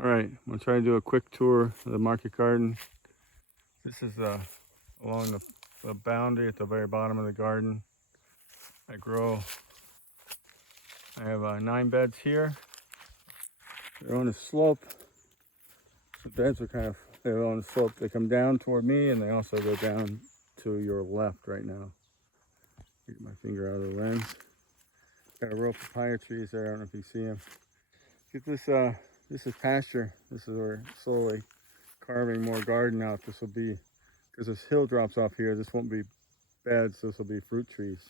All right, I'm gonna try to do a quick tour of the market garden. This is along the boundary at the very bottom of the garden. I have 9 beds here. They're on a slope. The beds are they're on a slope. They come down toward me and they also go down to your left right now. Get my finger out of the lens. Got a row of papaya trees there. I don't know if you see them. Get this, this is pasture. This is where we're slowly carving more garden out. This will be, because this hill drops off here, this won't be beds, this will be fruit trees.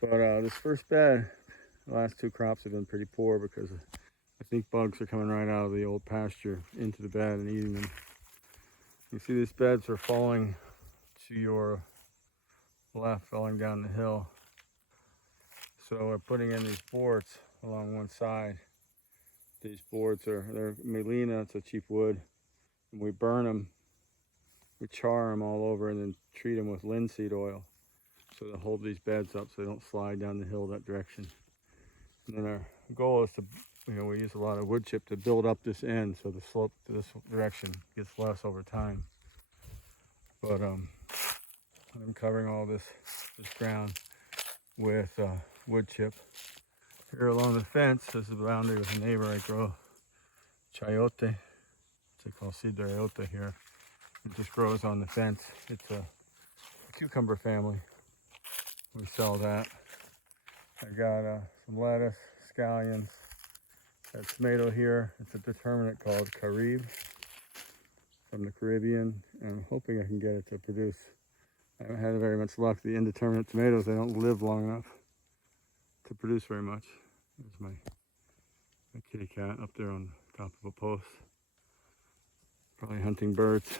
But this first bed, the last 2 crops have been pretty poor because I think bugs are coming right out of the old pasture into the bed and eating them. You see these beds are falling to your left, falling down the hill. So we're putting in these boards along one side. These boards they're Melina, it's a cheap wood. And we burn them, we char them all over and then treat them with linseed oil. So they'll hold these beds up so they don't slide down the hill that direction. And then our goal is to, we use a lot of wood chip to build up this end so the slope to this direction gets less over time. But I'm covering all this ground with wood chip. Here along the fence, this is the boundary with a neighbor. I grow chayote. It's called sidra here. It just grows on the fence. It's a cucumber family. We sell that. I got some lettuce, scallions, got tomato here. It's a determinate called Caribe from the Caribbean. And I'm hoping I can get it to produce. I haven't had very much luck. The indeterminate tomatoes, they don't live long enough to produce very much. There's my kitty cat up there on top of a post. Probably hunting birds.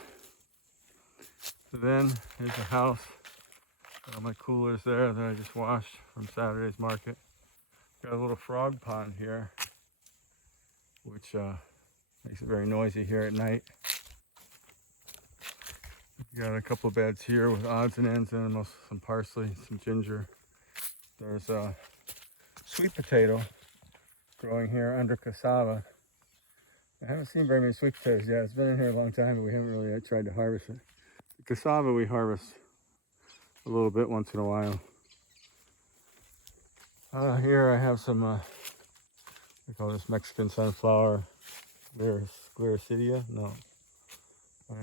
So then here's the house. Got all my coolers there that I just washed from Saturday's market. Got a little frog pond here, which makes it very noisy here at night. Got a couple of beds here with odds and ends in them, some parsley, some ginger. There's a sweet potato growing here under cassava. I haven't seen very many sweet potatoes yet. It's been in here a long time, but we haven't really tried to harvest it. The cassava we harvest a little bit once in a while. Here I have some, we call this Mexican sunflower, Gliricidia. No, I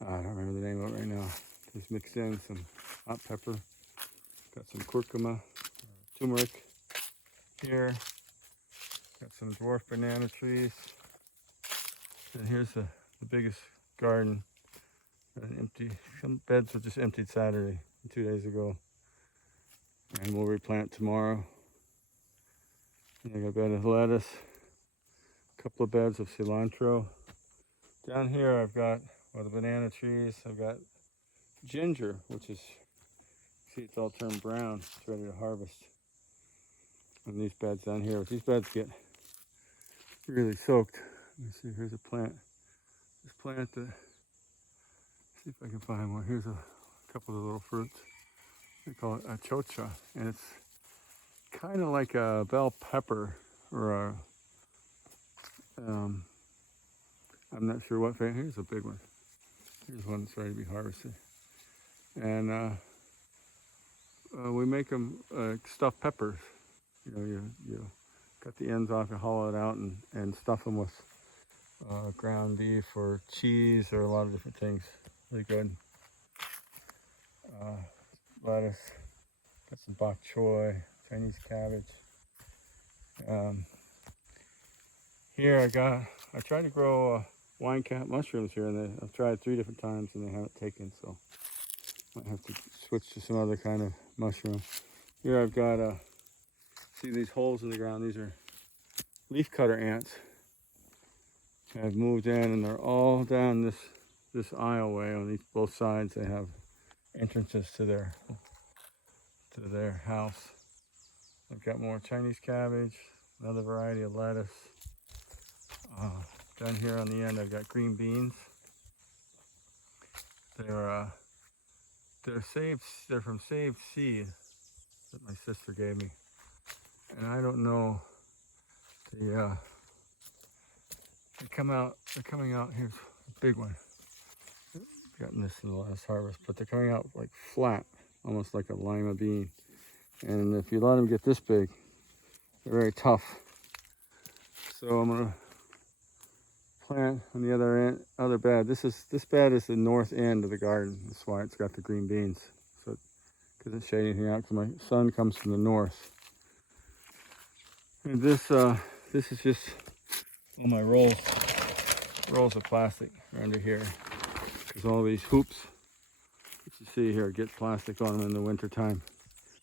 don't remember the name of it right now. Just mixed in some hot pepper. Got some curcuma, turmeric here. Got some dwarf banana trees. And here's the biggest garden. Some beds were just emptied Saturday, 2 days ago. And we'll replant tomorrow. And I got a bed of lettuce, a couple of beds of cilantro. Down here I've got the banana trees. I've got ginger, which is, see, it's all turned brown. It's ready to harvest. And these beds down here, these beds get really soaked. Let me see, here's a plant. This plant, see if I can find one. Here's a couple of little fruits. They call it achocha, and it's kind of like a bell pepper or a, I'm not sure what. Here's a big one. Here's one that's ready to be harvested. And we make them stuffed peppers. You cut the ends off and hollow it out and stuff them with ground beef or cheese or a lot of different things. Really good. Lettuce, got some bok choy, Chinese cabbage. Here I tried to grow wine cap mushrooms here, and I've tried 3 different times and they haven't taken, so might have to switch to some other kind of mushroom. Here I've got see these holes in the ground. These are leafcutter ants. I've moved in, and they're all down this aisleway on both sides. They have entrances to their house. I've got more Chinese cabbage, another variety of lettuce. Down here on the end, I've got green beans. They're from saved seed that my sister gave me, and I don't know They come out. They're coming out. Here's a big one. Gotten this in the last harvest, but they're coming out like flat, almost like a lima bean. And if you let them get this big, they're very tough. So I'm gonna plant on the other bed. This bed is the north end of the garden. That's why it's got the green beans. So it doesn't shade anything out because my sun comes from the north. And this is just all my rolls of plastic are under here. Because all these hoops that you see here get plastic on them in the wintertime,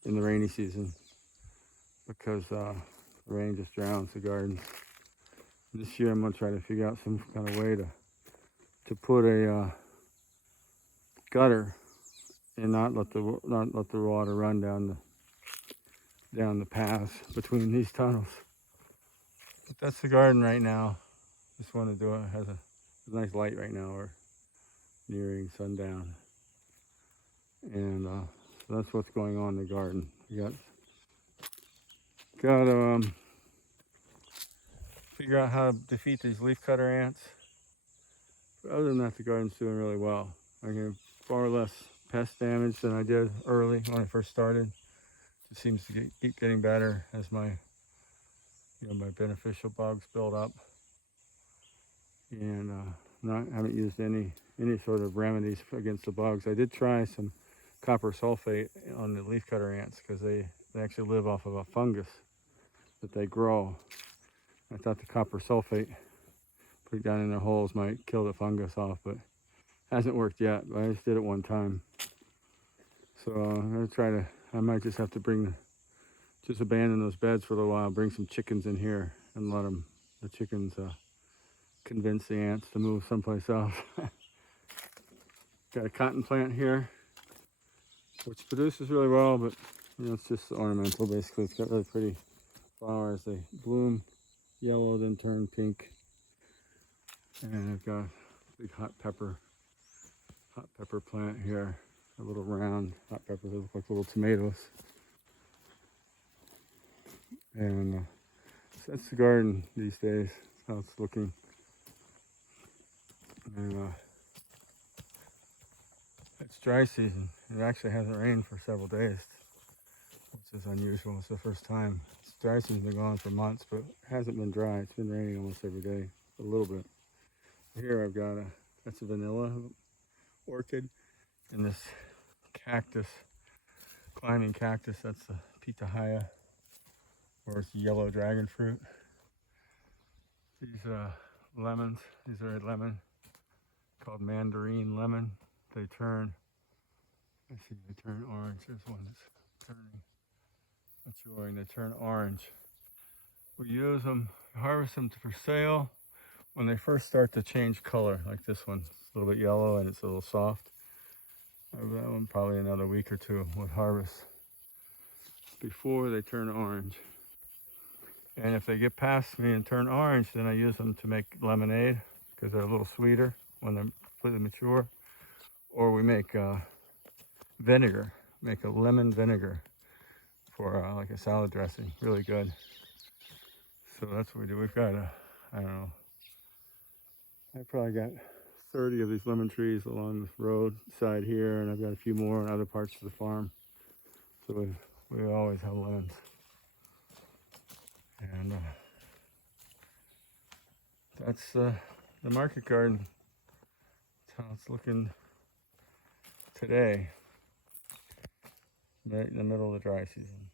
in the rainy season, because the rain just drowns the garden. This year I'm gonna try to figure out some kind of way to put a gutter and not let the water run down the paths between these tunnels. But that's the garden right now. Just want to do it. It has a nice light right now. We're nearing sundown, and so that's what's going on in the garden. We got to figure out how to defeat these leafcutter ants. But other than that, the garden's doing really well. I get far less pest damage than I did early when I first started. It seems to keep getting better as my my beneficial bugs build up, and haven't used any sort of remedies against the bugs. I did try some copper sulfate on the leafcutter ants because they actually live off of a fungus that they grow. I thought the copper sulfate put it down in their holes might kill the fungus off, but hasn't worked yet. But I just did it one time, so I'm gonna try to. I might just have to just abandon those beds for a little while. Bring some chickens in here and let the chickens convince the ants to move someplace else. Got a cotton plant here, which produces really well, but it's just ornamental basically. It's got really pretty flowers. They bloom yellow, then turn pink. And I've got a big hot pepper plant here. A little round hot peppers that look like little tomatoes. And so that's the garden these days. That's how it's looking. And it's dry season. It actually hasn't rained for several days, which is unusual. It's the first time. It's dry season's been going on for months, but it hasn't been dry. It's been raining almost every day, a little bit. Here I've got that's a vanilla orchid, and this cactus, climbing cactus, that's the pitahaya, or it's yellow dragon fruit. These lemons, these are a lemon called mandarin lemon. They turn orange. There's one that's maturing. They turn orange. We use them, harvest them for sale when they first start to change color, like this one. It's a little bit yellow and it's a little soft. That one probably another week or two would harvest before they turn orange. And if they get past me and turn orange, then I use them to make lemonade because they're a little sweeter when they're completely mature. Or we make vinegar, make a lemon vinegar for like a salad dressing, really good. So that's what we do. We've got I don't know, I probably got 30 of these lemon trees along this roadside here, and I've got a few more in other parts of the farm. So we always have lemons. And that's the market garden. That's how it's looking today, right in the middle of the dry season.